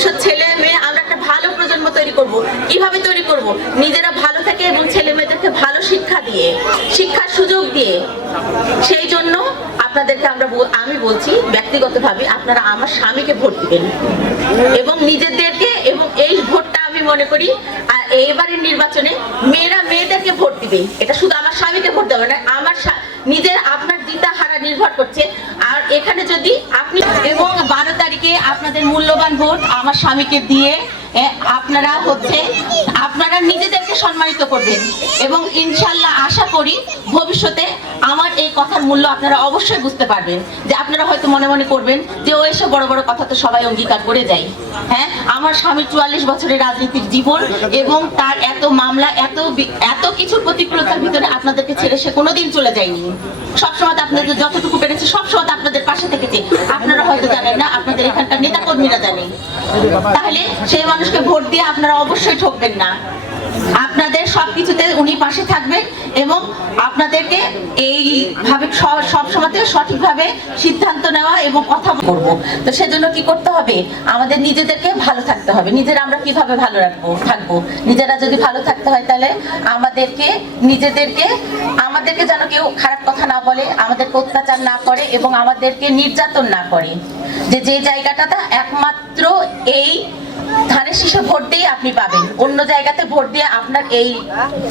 ভবিষ্যৎ ছেলে মেয়ে আমরা একটা ভালো প্রজন্ম তৈরি করব। কিভাবে তৈরি করব? নিজেরা ভালো থেকে এবং ছেলে মেয়েদেরকে ভালো শিক্ষা দিয়ে, শিক্ষার সুযোগ দিয়ে। সেই জন্য আপনাদেরকে আমি বলছি ব্যক্তিগতভাবে আপনারা আমার স্বামীকে ভোট দিবেন এবং নিজেদেরকে, এবং এই ভোটটা আমি মনে করি আর এবারের নির্বাচনে মেয়েরা মেয়েদেরকে ভোট দিবে। এটা শুধু আমার স্বামীকে ভোট দেবে না, আমার নিজের আপনার জিতা হারা নির্ভর করছে। আর এখানে যদি আপনি এবং 12 তারিখে আপনাদের মূল্যবান ভোট আমার স্বামীকে দিয়ে আপনারা নিজেদেরকে সম্মানিত করবেন এবং ইনশাল্লাহ আশা করি ভবিষ্যতে আমার এই কথার মূল্য আপনারা অবশ্যই বুঝতে পারবেন। যে আপনারা হয়তো মনে মনে করবেন যে ও এসব বড় বড় কথা তো সবাই অঙ্গীকার করে যায়। হ্যাঁ, আমার স্বামীর 44 বছরের রাজনীতির জীবন এবং তার এত মামলা, এত কিছুর প্রতিকূলতার ভিতরে আপনাদেরকে ছেড়ে সে কোনোদিন চলে যায়নি। সবসময় আপনাদের যতটুকু পেরেছে সবসময় আপনাদের পাশে থেকেছে। আপনারা হয়তো জানেন না, আপনাদের এখানকার নেতা কর্মীরা জানে। তাহলে সেই মানুষকে ভোট দিয়ে আপনারা অবশ্যই ঠকবেন না। আপনাদের সবকিছুতে উনি পাশে থাকবেন এবং আপনাদেরকে এইভাবে সবসময় সঠিকভাবে সিদ্ধান্ত নেওয়া এবং কথা বলব। তো সেজন্য কি করতে হবে? আমাদের নিজেদেরকে ভালো থাকতে হবে। নিজেরা আমরা কিভাবে ভালো থাকবো? নিজেরা যদি ভালো থাকতে হয় তাহলে আমাদেরকে যেন কেউ খারাপ কথা না বলে, আমাদেরকে অত্যাচার না করে এবং আমাদেরকে নির্যাতন না করে। যে জায়গাটা একমাত্র এই ধানের শীষে ভোট দিয়ে আপনি পাবেন, অন্য জায়গাতে ভোট দিয়ে আপনার এই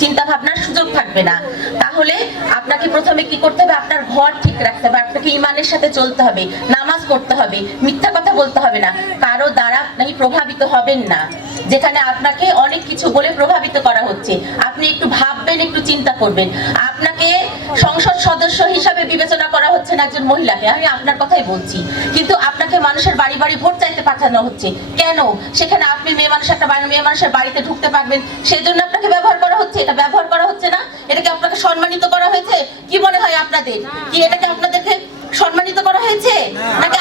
চিন্তা ভাবনার সুযোগ থাকবে না। তাহলে আপনাকে প্রথমে কি করতে হবে? আপনার ঘর ঠিক রাখতে হবে, আপনাকে ঈমানের সাথে চলতে হবে, নামাজ পড়তে হবে, মিথ্যা কথা বলতে হবে না, কারো দ্বারা আপনি প্রভাবিত হবেন না। যেখানে আপনাকে অনেক কিছু বলে প্রভাবিত করা হচ্ছে, আপনি একটু ভাববেন, একটু চিন্তা করবেন। আপনাকে সংসদ সদস্য হিসাবে বিবেচনা করা হচ্ছে না একজন মহিলাকে, আমি আপনার কথাই বলছি, কিন্তু আপনাকে মানুষের বাড়ি বাড়ি ভোট চাইতে পাঠানো হচ্ছে। কেন? সেখানে আপনি মেয়ে মানুষের বাড়িতে ঢুকতে পারবেন, সেজন্য আপনাকে ব্যবহার করা হচ্ছে। এটা ব্যবহার করা হচ্ছে না, এটাকে আপনাকে সম্মানিত করা হয়েছে। কি মনে হয় আপনাদের? কি এটাকে আপনাদেরকে সম্মানিত করা হয়েছে নাকি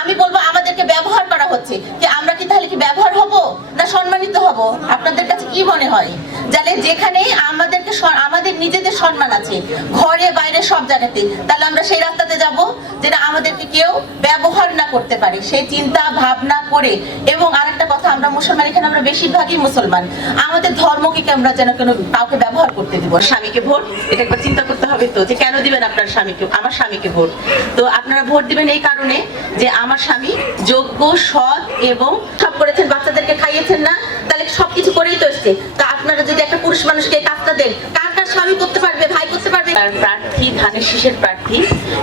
আমি বলবো আমাদেরকে ব্যবহার করা হচ্ছে? কি আমরা কি তাহলে কি ব্যবহার হব না সম্মানিত হব? আপনাদের কাছে কি মনে হয়? যাহলে যেখানে আমাদের নিজেদের সম্মান আছে, ঘরে বাইরে সব জায়গাতে, তাহলে আমরা সেই রাস্তাতে যাব যেটা আমাদেরকে কেউ ব্যবহার না করতে পারে, সেই চিন্তা ভাবনা করে। এবং আরেকটা কথা, আমরা মুসলমান, এখানে আমরা বেশিরভাগই মুসলমান, আমাদের ধর্মকে আমরা যেন কাউকে ব্যবহার করতে দিব। স্বামীকে ভোট, এটা একবার চিন্তা করতে হবে তো, যে কেন দিবেন আপনার স্বামীকে, আমার স্বামীকে ভোট? তো আপনারা ভোট দিবেন এই কারণে যে আমার স্বামী যোগ্য, সৎ এবং সব করেছেন, বাচ্চাদেরকে খাইয়েছেন না, তাহলে সবকিছু করেই তো এসছে। তো আপনারা যদি একটা পুরুষ মানুষকে কাজটা দেন, কার স্বামী করতে পারবে, ভাই করতে পারবে? প্রার্থী, ধানের শীষের প্রার্থী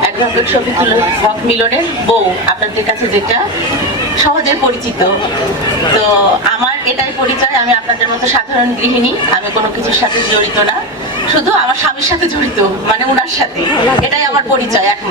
অ্যাডভোকেট শফিকুল হক মিলনের বউ, আপনাদের কাছে যেটা সহজে পরিচিত। তো আমার এটাই পরিচয়, আমি আপনাদের মতো সাধারণ গৃহিণী, আমি কোনো কিছুর সাথে জড়িত না, শুধু আমার স্বামীর সাথে জড়িত, মানে উনার সাথে। এটাই আমার পরিচয়।